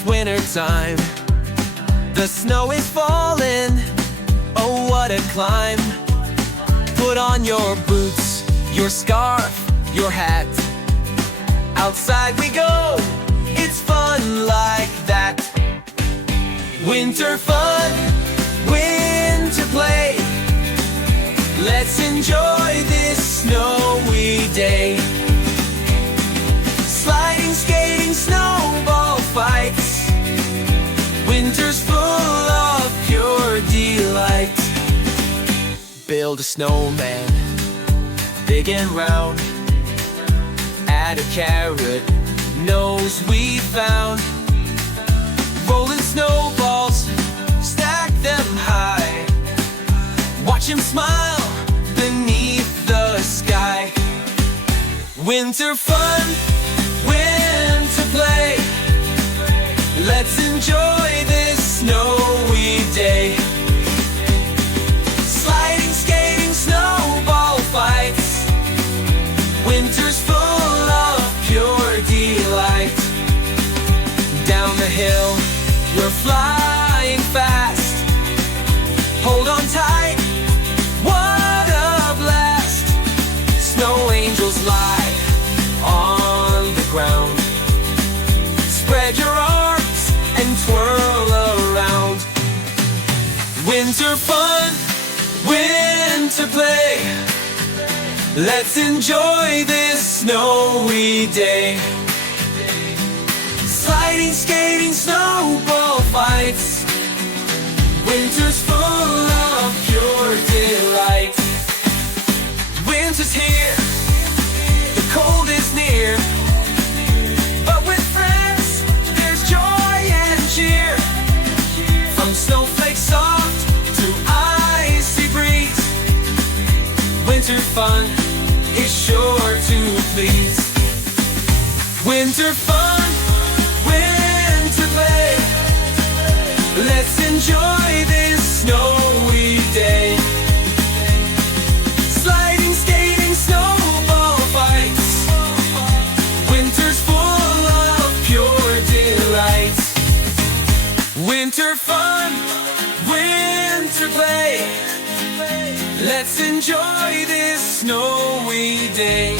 It's wintertime. The snow is falling. Oh, what a climb. Put on your boots, your scarf, your hat. Outside we go. It's fun like that. Winter fun, winter play. Let's enjoy this snowy day. Sliding, skating, snowball fights. Winter's full of pure delight. Build a snowman, big and round. Add a carrot, nose we found. Rolling snowballs, stack them high. Watch him smile beneath the sky. Winter fun, winter play. Let's enjoy this snowy day. Sliding, skating, snowball fights. Winter's full of pure delight. Down the hill, we're flying fast. Hold on tight, what a blast. Snow angels lie on the ground. Spread your arms and twirl around. Winter fun, winter play. Let's enjoy this snowy day. Sliding, skating, snowball fights. Winter's full of pure delight. Winter's here, the cold is near. But with friends, there's joy and cheer. From snowflakes soft to icy breeze, winter fun is sure to please. Winter fun, winter play. Let's enjoy this snowy day. Sliding, skating, snowball fights. Winter's full of pure delight. Winter fun, winter play. Let's enjoy this snowy day.